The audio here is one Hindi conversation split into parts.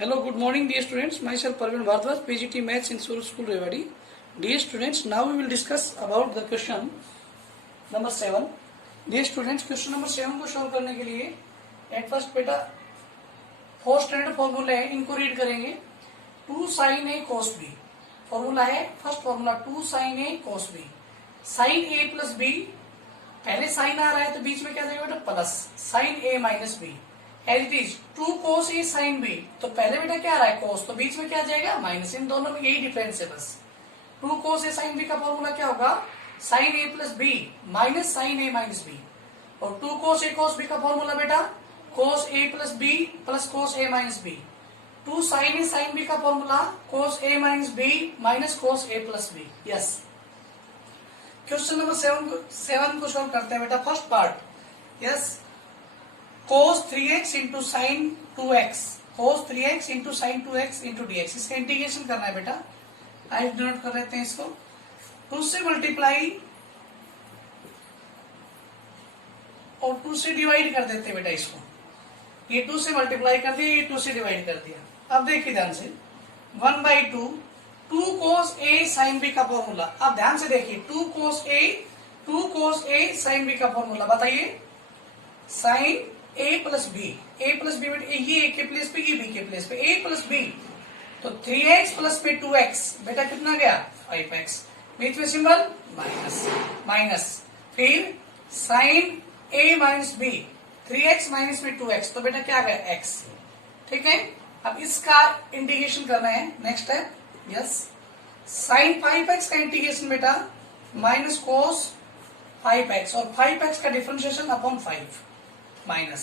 Hello, good morning, dear students. Myself Parveen Bhardwaj, PGT Maths in Surut School Rewari. Dear students, now we will discuss about the question number 7. Dear students, question number 7 को सॉल्व करने के लिए एट फर्स्ट बेटा फोर स्टैंडर्ड फॉर्मूला है, इनको रीड करेंगे. 2 sin a cos b formula है. First formula 2 sin a cos b. sin a plus b, पहले साइन आ रहा है तो बीच में क्या जाएगा बेटा plus sin a minus b. As it is 2 cos a sin b, तो पहले बेटा क्या आ रहा है cos, तो बीच में क्या जाएगा माइनस. इन दोनों में यही डिफरेंस है बस. 2 cos a sin b का फॉर्मूला क्या होगा sin a plus b minus sin a minus b. और 2 cos a cos b का फॉर्मूला बेटा cos a plus b plus cos a minus b. 2 sin a sin b का formula cos a minus b minus cos a plus b. Yes, question number 7 को सॉल्व करते हैं बेटा. First part yes, cos 3x into sine 2x, cos 3x into sine 2x into dx, इसका इंटीग्रेशन करना है बेटा. आई डिनोट कर लेते हैं इसको. 2 से मल्टीप्लाई और 2 से डिवाइड कर देते हैं बेटा इसको. ये 2 से मल्टीप्लाई कर दिया, ये 2 से डिवाइड कर दिया. अब देखिए ध्यान से 1/2 2 cos a sin b का फॉर्मूला. अब ध्यान से देखिए 2 cos a sin b का फॉर्मूला बताइए. sin a plus B, a plus B बेटा ये a के प्लेस पे, ये b के प्लेस पे, a प्लस b, तो 3x प्लस पे 2x बेटा कितना गया 5x, बीच में सिंबल माइनस माइनस. फिर sin a minus b 3x minus में 2x, तो बेटा क्या गया x. ठीक है, अब इसका इंटीग्रेशन करना है. Next step yes, sin 5x का इंटीग्रेशन बेटा माइनस cos 5x और 5x का डिफरेंशिएशन अपॉन 5 माइनस.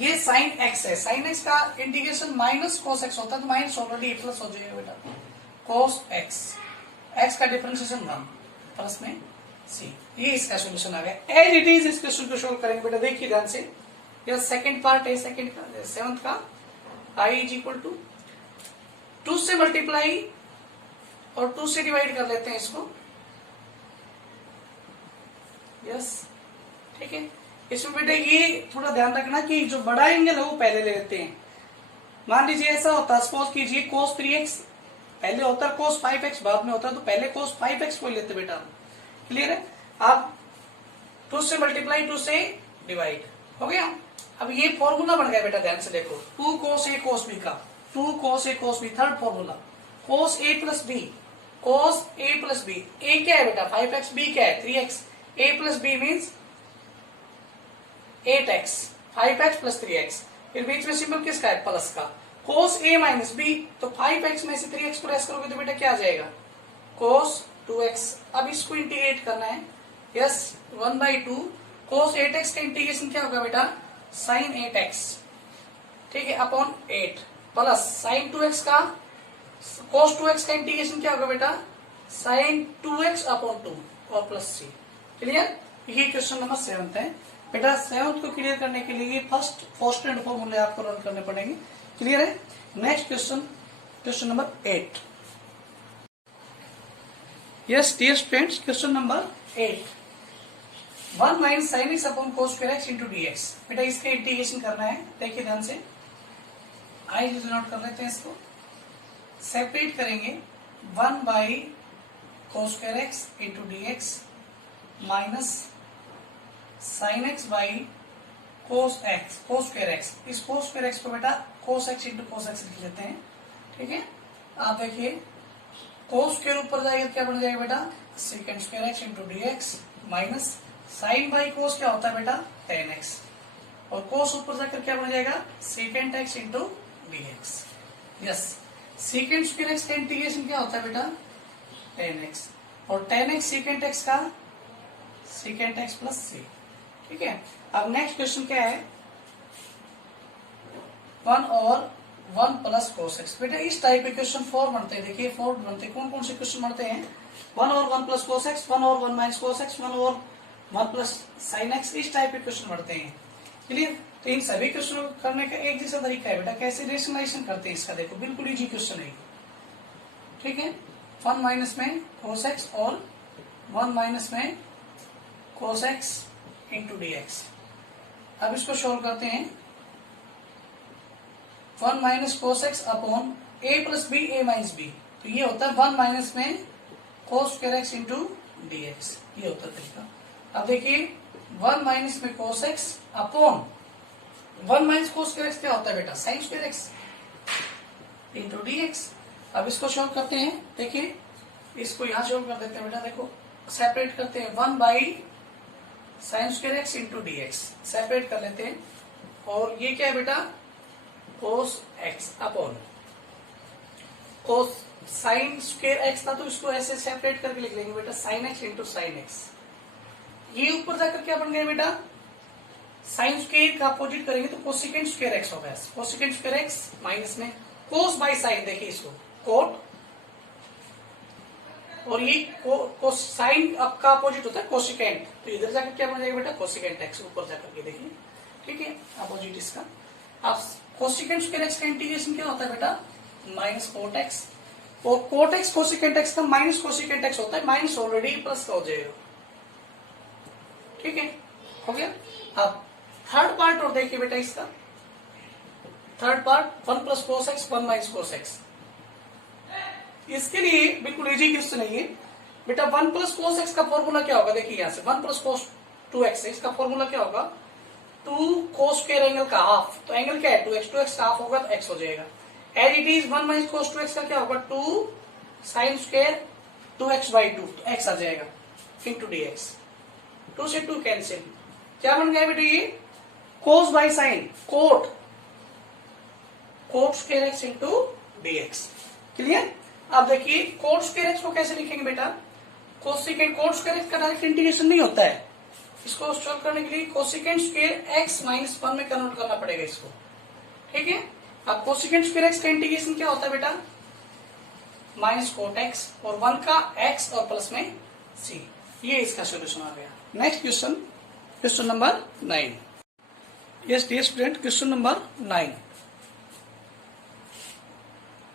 ये sin x है, sin x का इंटीग्रेशन माइनस cos x होता है, तो माइनस ऑलरेडी प्लस हो जाएगा बेटा cos x, x का डिफरेंशिएशन 1 प्लस में c. ये इसका सॉल्यूशन आ गया. एज इट इज इस क्वेश्चन को सॉल्व करेंगे बेटा. देखिए ध्यान से, यह सेकंड पार्ट है, सेकंड का 7th का. i इज इक्वल टू 2 से मल्टीप्लाई और 2 से डिवाइड कर लेते हैं इसको. यस, ठीक है. इसमें बेटा ये थोड़ा ध्यान रखना कि जो बड़ा एंगल है वो पहले ले लेते हैं. मान लीजिए ऐसा होता है, सपोज कीजिए cos 3x पहले होता है, cos 5x बाद में होता है, तो पहले cos 5x को लेते बेटा. क्लियर है. अब 2 से मल्टीप्लाई 2 से डिवाइड हो गया. अब ये फॉर्मूला बन गया बेटा, ध्यान से देखो 2 cos a cos b का 2 cos a cos b. Third formula cos a plus b, cos a plus b. a क्या है बेटा 5x, b क्या है 3x. a plus b means 8x, 5x plus 3x. फिर बीच में सिंबल किसका है प्लस का. cos a माइनस b, तो 5x में से 3x को रेस करोगे तो बेटा क्या आ जाएगा cos 2x. अब इसको इंटीग्रेट करना है. यस, 1/2 cos 8x का इंटीग्रेशन क्या होगा बेटा sin 8x, ठीक है, अपॉन 8 प्लस sin 2x का cos 2x का इंटीग्रेशन क्या होगा बेटा sin 2x अपॉन 2 और प्लस c. क्लियर. ये क्वेश्चन नंबर 7 है बेटा. 7th को क्लियर करने के लिए फर्स्ट एंड फॉर्मूले आपको रन करने पड़ेंगे. क्लियर है. Next question, question number 8. Yes dear students, question number 8. 1 minus sin x upon cos square x into dx. बेटा इसका इंटीग्रेशन करना है. देखिए ध्यान से, आई नोट कर लेते हैं इसको. सेपरेट करेंगे 1 by cos square x into dx minus sin x by cos x, cos square x. इस cos square x को बेटा cos x into cos x लिख लेते हैं. ठीक है. आप देखिए cos स्क्वायर ऊपर जाएगा क्या बन जाएगा बेटा secant square x into dx minus sin by cos क्या होता है बेटा tan x, और cos ऊपर जाकर क्या बन जाएगा secant x into dx. Yes, secant square x का इंटीग्रेशन क्या होता है बेटा tan x, और tan x secant x का secant x प्लस c. ठीक है. अब नेक्स्ट क्वेश्चन क्या है 1 और 1 प्लस cos x. बेटा इस टाइप के क्वेश्चन 4 बनते हैं. देखिए 4 बनते हैं. कौन कौन से क्वेश्चन बनते हैं 1 और 1 प्लस cos x, 1 और 1 माइनस cos x, 1 और 1 प्लस sin x. इस टाइप के क्वेश्चन बनते हैं. क्लियर. तो इन सभी क्वेश्चन करने का एक जैसा तरीका है बेटा. कैसे रेशनलाइजेशन करते हैं इसका देखो, बिल्कुल इजी क्वेश्चन है. ठीक है. 1 माइनस में cos x और 1 माइनस में cos x इंटू dx. अब इसको सोल्व करते हैं. 1 माइनस कोस एक्स अपॉन ए प्लस बी ए माइनस बी, तो ये होता है 1 माइनस में कोस square x into D x, ये होता है तरीका। अब देखिए 1 माइनस में कोस एक्स अपॉन 1 माइनस कोस स्क्वायर एक्स क्या होता है बेटा, sine square x into D x. अब इसको सॉल्व करते हैं, देखिए इसको यहां सॉल्व कर देते हैं बेटा, देखो सेपरेट करते हैं 1 by sine square x into D x, separate कर लेते हैं। और ये क्या है बेटा, कोस एक्स अपॉन कोस साइन स्क्वायर एक्स था तो इसको ऐसे सेपरेट करके लिख लेंगे बेटा, sine x into sine x. ये ऊपर जाकर क्या बन गया बेटा, साइन स्क्वायर का अपोजिट करेंगे तो कोसिकेंट स्क्वायर एक्स होगा, कोसिकेंट स्क्वायर एक्स माइनस में कोस बाई साइन, देखिए इसको कोट, और ये साइन आपका अपोजिट होता है कोसिकेंट, तो इधर जाकर क्या बन जाएगा बेटा, कोसिकेंट एक्स ऊपर जाकर के देखिए, ठीक है अपोजिट इसका। अब कोसिकेंट स्क्वायर एक्स का इंटीग्रेशन क्या होता है बेटा, माइनस कोट एक्स, और कोट एक्स कोसिकेंट एक्स का माइनस कोसिकेंट एक्स होता है, माइनस ऑलरेडी प्लस का हो जाएगा, ठीक है हो गया। अब थर्ड पार्ट और देखिए बेटा इसका, third part 1 plus cos x 1 minus cos x, इसके लिए बिल्कुल इजी क्वेश्चन है ये बेटा। 1 प्लस कोस एक्स का फॉर्मूला क्या होगा, देखिए यहां से 1 प्लस कोस 2x, इसका फॉर्मूला क्या होगा, 2 कोस स्क्वायर एंगल का हाफ, तो एंगल क्या है 2x, 2x का हाफ होगा तो x हो जाएगा। As it is 1 minus cos 2x का क्या होगा, 2 साइन स्क्वायर 2x/2, तो x आ जाएगा इंटू dx, 2 से 2 कैंसिल, क्या बन गया बेटा ये cos by sine, cot square x into dx, clear. अब देखिए कोट स्क्वायर एक्स को कैसे लिखेंगे बेटा, कोसिकेंट, कोट स्क्वायर एक्स का डायरेक्ट इंटीग्रेशन नहीं होता है, इसको सॉल्व करने के लिए कोसिकेंट स्क्वायर एक्स माइनस 1 में कन्वर्ट करना पड़ेगा इसको, ठीक है। अब कोसिकेंट स्क्वायर एक्स का इंटीग्रेशन क्या होता है बेटा, माइनस कोट एक्स और 1 का x और प्लस में c, ये इसका सोल्यूशन आ गया। Next question, question number 9। Yes dear student, question number 9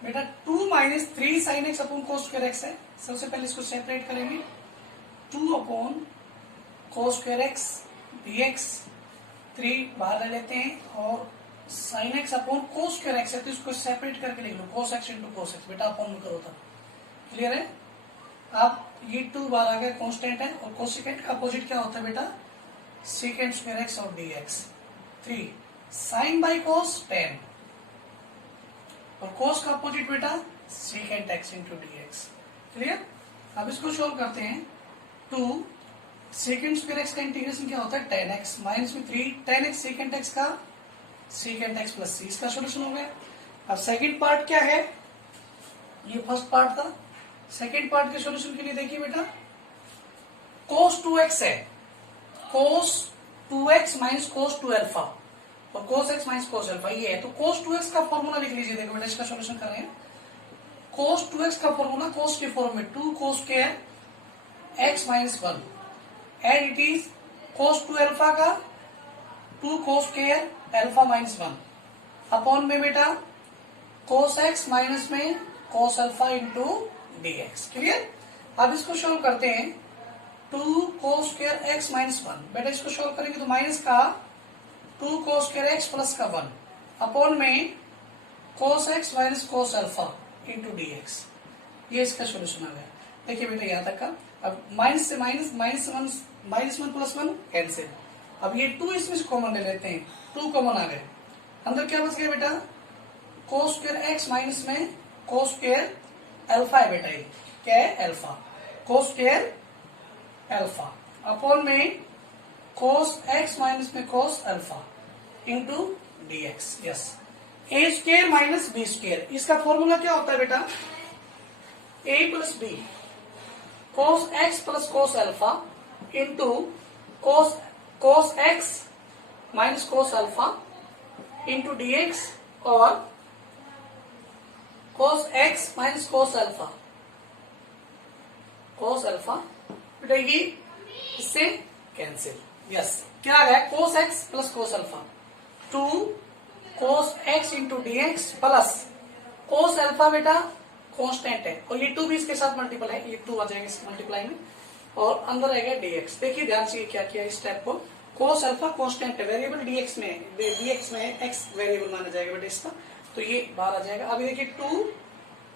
बेटा 2 minus 3 sine x upon cos square x है। सबसे पहले इसको सेपरेट करेंगे, 2 upon cos square x dx, 3 बाहर ले लेते हैं, और sine x upon cos square x है तो इसको सेपरेट करके लिख लो, cos x into cos x, बेटा अपॉन में करो तब, क्लियर है। अब ये 2 बाहर आ गया, कांस्टेंट है, और कोसिकेंट का अपोजिट क्या होता है बेटा, सीकेंट स्क्वायर एक्स और dx, 3 साइन बाई कोस 10, और कोस का अपोजिट बेटा secant x into dx, clear. अब इसको सोल्व करते हैं, 2 सेकेंड स्क्वायर एक्स का इंटीग्रेशन क्या होता है 10x माइनस में 3 10x सेकेंड एक्स का सेकेंड एक्स प्लस c, इसका सोल्यूशन हो गया। अब सेकेंड पार्ट क्या है, ये फर्स्ट पार्ट था, सेकेंड पार्ट के सोल्यूशन के लिए देखिए बेटा, कोस 2x है, कोस 2x माइनस कोस 2 अल्फा, और cos x minus cos alpha ये है, तो कोस 2x का फॉर्मूला लिख लीजिए, देखो बेटा इसका सोल्यूशन कर रहे हैं, कोस 2x का फॉर्मूला कोस के फॉर्म में 2 cos square x minus 1, and it is cos 2 alpha का 2 कोस स्क्वायर अल्फा माइनस 1 अपॉन में बेटा कोस एक्स माइनस में cos alpha into dx, clear. अब इसको सोल्व करते हैं, 2 कोस स्क्वायर एक्स माइनस 1, बेटा इसको सोल्व करेंगे तो माइनस का 2 कोस स्क्वायर एक्स प्लस का 1 अपॉन में cos x minus cos alpha into dx, ये इसका सोल्यूशन आ गया। देखिए बेटा यहाँ तक का, अब माइनस से माइनस, माइनस 1 प्लस 1 कैंसिल, अब ये 2 इसमें से कॉमन ले लेते हैं, 2 कॉमन आ गए, अंदर क्या बच गया बेटा, कोस स्क्वायर एक्स माइनस में कोस स्क्वायर अल्फा है बेटा, ये क्या है alpha, cos square alpha upon में कोस एक्स माइनस में cos alpha into dx, yes. A square minus b square, इसका फॉर्मूला क्या होता है बेटा, a plus b cos x plus cos alpha into cos x minus cos alpha into dx, और cos x minus cos alpha बेटा ये इससे कैंसिल, यस। क्या आ गया, cos x plus cos alpha, 2 cos x into dx plus cos alpha बेटा कांस्टेंट है, और ये 2 भी इसके साथ मल्टीपल है, ये 2 आ जाएगा इस मल्टीप्लाई में, और अंदर आएगा dx। देखिए ध्यान से क्या किया इस स्टेप को, कोस अल्फा कांस्टेंट है, वेरिएबल dx में x वेरिएबल माना जाएगा बेटा इसका, तो ये बाहर आ जाएगा। अभी देखिए 2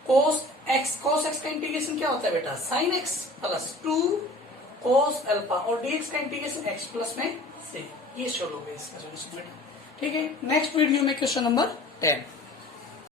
cos x का इंटीग्रेशन क्या होता है बेटा, sin x plus 2 cos alpha, और dx का इंटीग्रेशन x प्लस में से। ये सोल्व हो गया इसका सॉल्यूशन बेटा। ठीक है, नेक्स्ट वीडियो में क्वेश्चन नंबर 10।